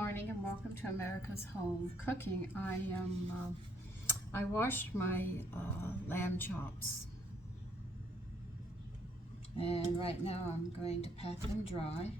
morning and welcome to America's Home Cooking. I washed my lamb chops, and right now I'm going to pat them dry.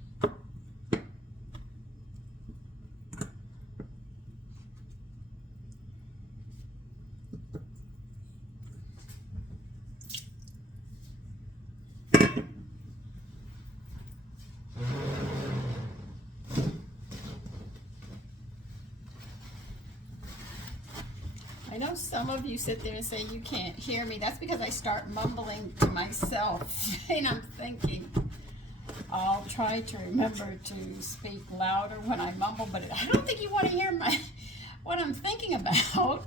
I know some of you sit there and say you can't hear me. That's because I start mumbling to myself and I'm thinking. I'll try to remember to speak louder when I mumble, but I don't think you want to hear what I'm thinking about.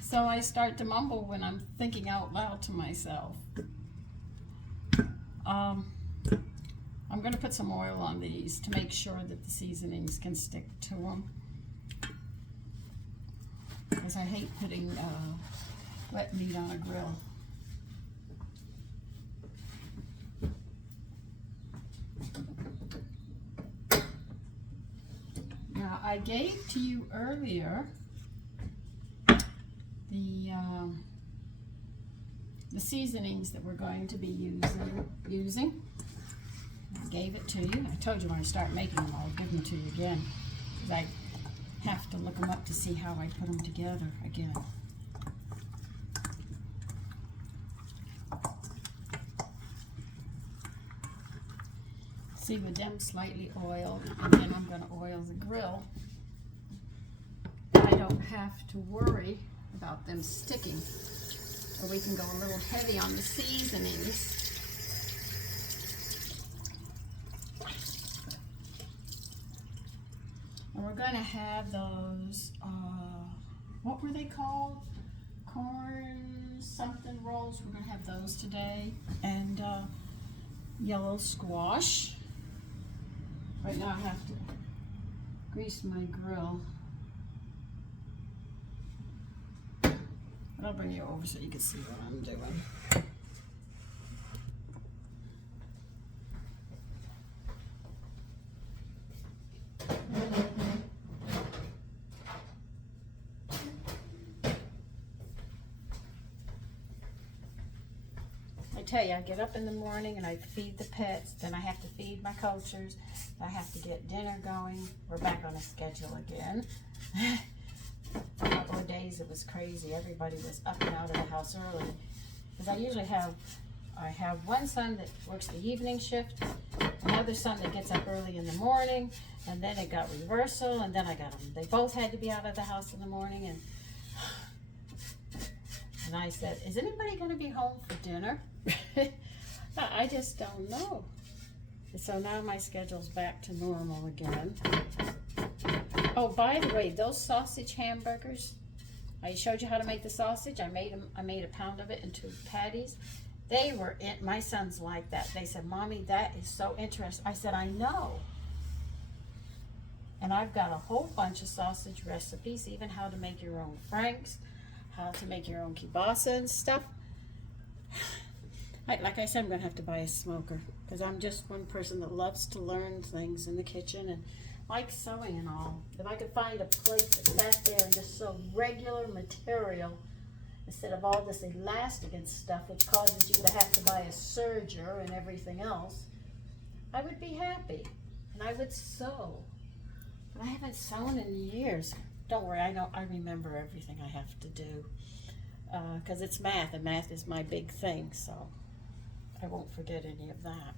So I start to mumble when I'm thinking out loud to myself. I'm going to put some oil on these to make sure that the seasonings can stick to them, because I hate putting wet meat on a grill. Now, I gave to you earlier the seasonings that we're going to be using. I gave it to you. I told you when I start making them, I'll give them to you again, because I have to look them up to see how I put them together again. See, with them slightly oiled, and then I'm going to oil the grill. I don't have to worry about them sticking, so we can go a little heavy on the seasonings. And we're going to have those, what were they called? Corn something rolls. We're going to have those today. And yellow squash. Right now I have to grease my grill. But I'll bring you over so you can see what I'm doing. I tell you, I get up in the morning and I feed the pets, then I have to feed my cultures, I have to get dinner going. We're back on a schedule again. A couple of days it was crazy. Everybody was up and out of the house early. Because I usually have one son that works the evening shift, another son that gets up early in the morning, and then it got reversal, and then I got them. They both had to be out of the house in the morning, and I said, is anybody going to be home for dinner? I just don't know. So now my schedule's back to normal again. Oh, by the way, those sausage hamburgers, I showed you how to make the sausage. I made a pound of it into patties. They were my sons like that. They said, Mommy, that is so interesting. I said, I know. And I've got a whole bunch of sausage recipes, even how to make your own franks, how to make your own kielbasa and stuff. Like I said, I'm going to have to buy a smoker, because I'm just one person that loves to learn things in the kitchen and like sewing and all. If I could find a place that sat there and just sew regular material instead of all this elastic and stuff, which causes you to have to buy a serger and everything else, I would be happy and I would sew. But I haven't sewn in years. Don't worry, I remember everything I have to do, because it's math, and math is my big thing, so I won't forget any of that.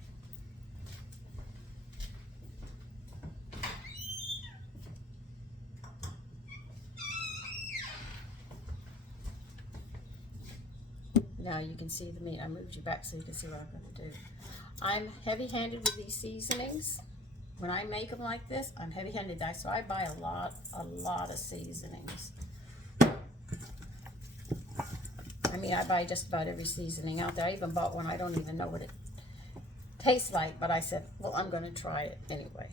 Now you can see the meat. I moved you back so you can see what I'm going to do. I'm heavy-handed with these seasonings. When I make them like this, I'm heavy-handed, so I buy a lot of seasonings. I mean, I buy just about every seasoning out there. I even bought one I don't even know what it tastes like, but I said, well, I'm going to try it anyway.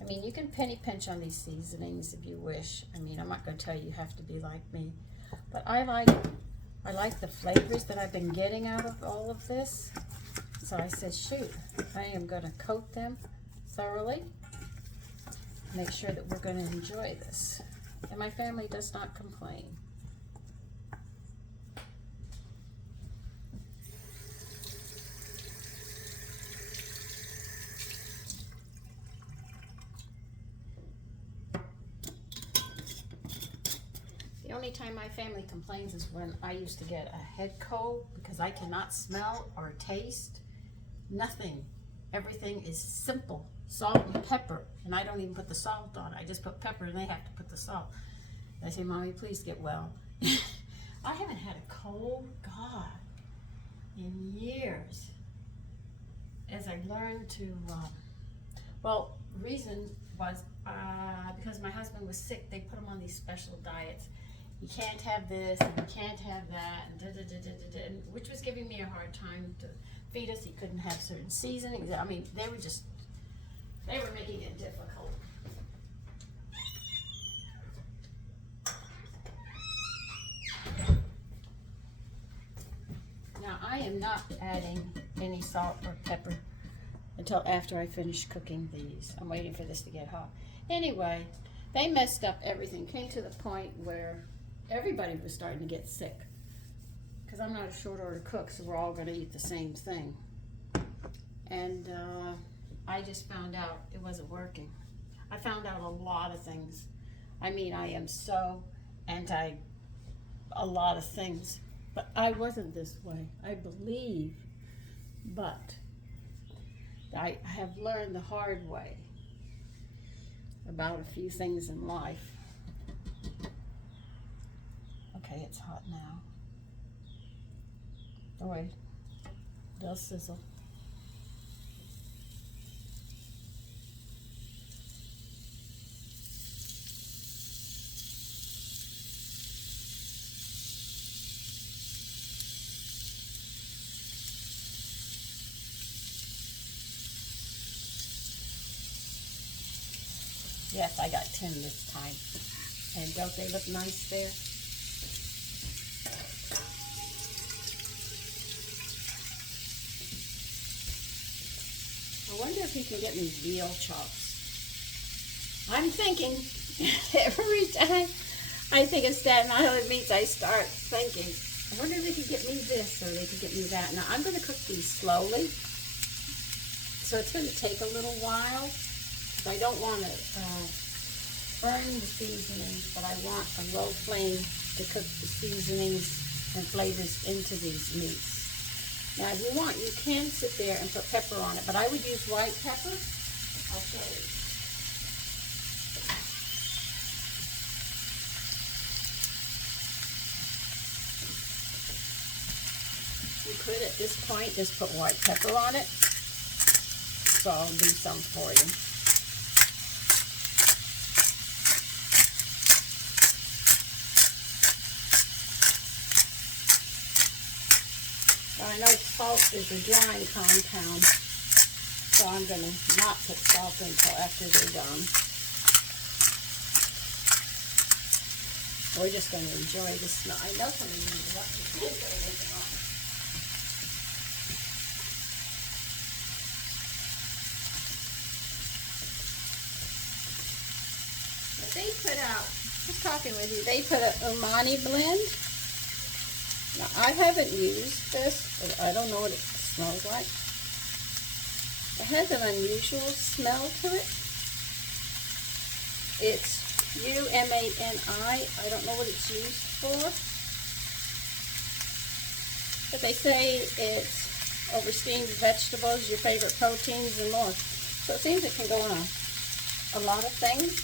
I mean, you can penny pinch on these seasonings if you wish. I mean, I'm not going to tell you have to be like me, but I like the flavors that I've been getting out of all of this. So I said, shoot, I am going to coat them thoroughly make sure that we're going to enjoy this. And my family does not complain. The only time my family complains is when I used to get a head cold because I cannot smell or taste nothing. Everything is simple. Salt and pepper, and I don't even put the salt on. I just put pepper and they have to put the salt. I say, Mommy, please get well. I haven't had a cold, God, in years. As I learned to, well, reason was because my husband was sick, they put him on these special diets. You can't have this, and you can't have that, and which was giving me a hard time to feed us. He couldn't have certain seasonings. I mean, they were making it difficult. Now, I am not adding any salt or pepper until after I finish cooking these. I'm waiting for this to get hot. Anyway, they messed up everything. Came to the point where everybody was starting to get sick. Because I'm not a short order cook, so we're all going to eat the same thing. And I just found out it wasn't working. I found out a lot of things. I mean, I am so anti a lot of things. But I wasn't this way, I believe. But I have learned the hard way about a few things in life. Okay, it's hot now. Oh wait, it does sizzle. Yes, I got 10 this time. And don't they look nice there? I wonder if you can get me veal chops. I'm thinking, every time I think of Staten Island meats, I start thinking, I wonder if they could get me this or they could get me that. Now, I'm going to cook these slowly. So it's going to take a little while. I don't want to burn the seasonings, but I want a low flame to cook the seasonings and flavors into these meats. Now, if you want, you can sit there and put pepper on it, but I would use white pepper. I'll show you. You could, at this point, just put white pepper on it. So I'll do some for you. I know salt is a drying compound, so I'm going to not put salt in until after they're done. We're just going to enjoy the smell. I know some of you love to think it on. But they put out, just talking with you, they put an umami blend. Now, I haven't used this, but I don't know what it smells like. It has an unusual smell to it. It's UMANI. I don't know what it's used for. But they say it's over steamed vegetables, your favorite proteins, and more. So it seems it can go on a lot of things.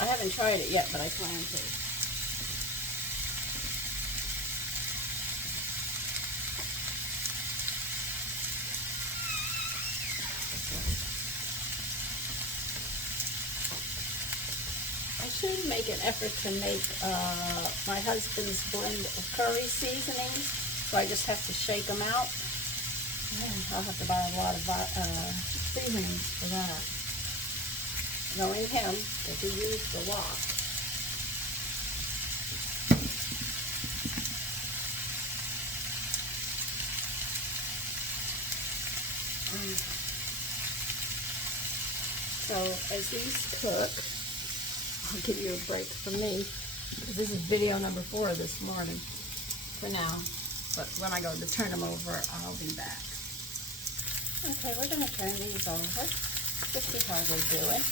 I haven't tried it yet, but I plan to. I should make an effort to make my husband's blend of curry seasonings, so I just have to shake them out. I'll have to buy a lot of seasonings for that. Knowing him, that he used a lot. So as these cook, I'll give you a break from me, because this is video number 4 this morning for now. But when I go to turn them over, I'll be back. Okay, we're going to turn these over. Just see how they're doing.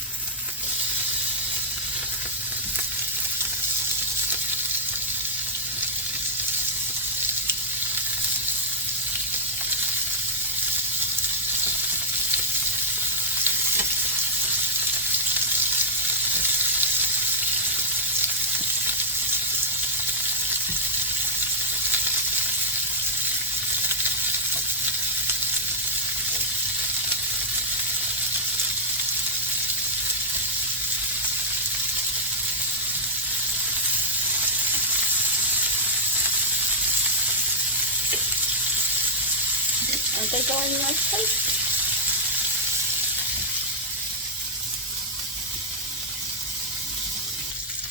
Aren't they going nicely?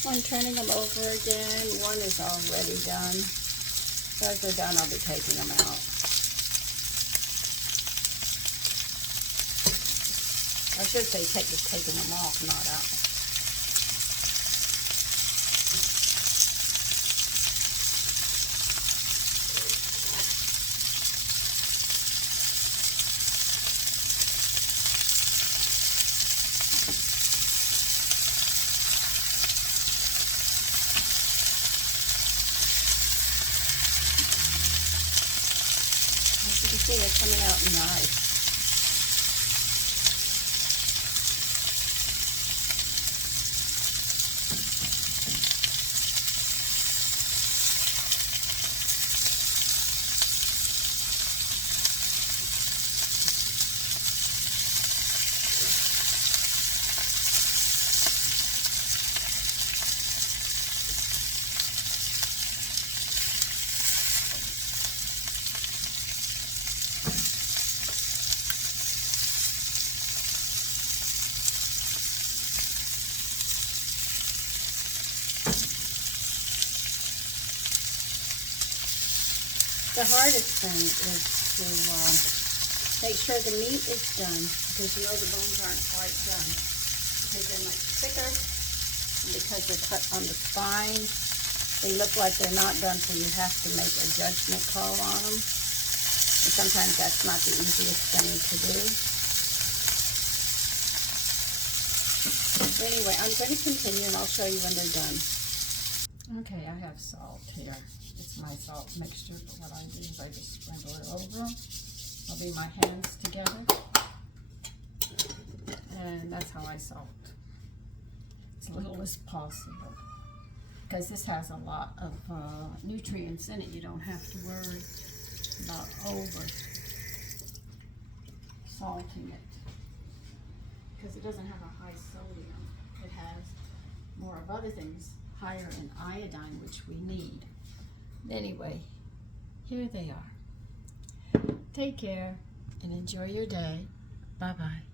I'm turning them over again. One is already done. So as they're done, I'll be taking them out. I should say taking them off, not out. See, they're coming out nice. The hardest thing is to make sure the meat is done, because you know the bones aren't quite done, because they're much thicker, and because they're cut on the spine, they look like they're not done, so you have to make a judgment call on them, and sometimes that's not the easiest thing to do. So anyway, I'm going to continue, and I'll show you when they're done. Okay, I have salt here. It's my salt mixture, but what I do is I just sprinkle it over. I'll be my hands together. And that's how I salt. As little as possible. Because this has a lot of nutrients in it. You don't have to worry about over salting it. Because it doesn't have a high sodium. It has more of other things, higher in iodine, which we need. Anyway, here they are. Take care and enjoy your day. Bye-bye.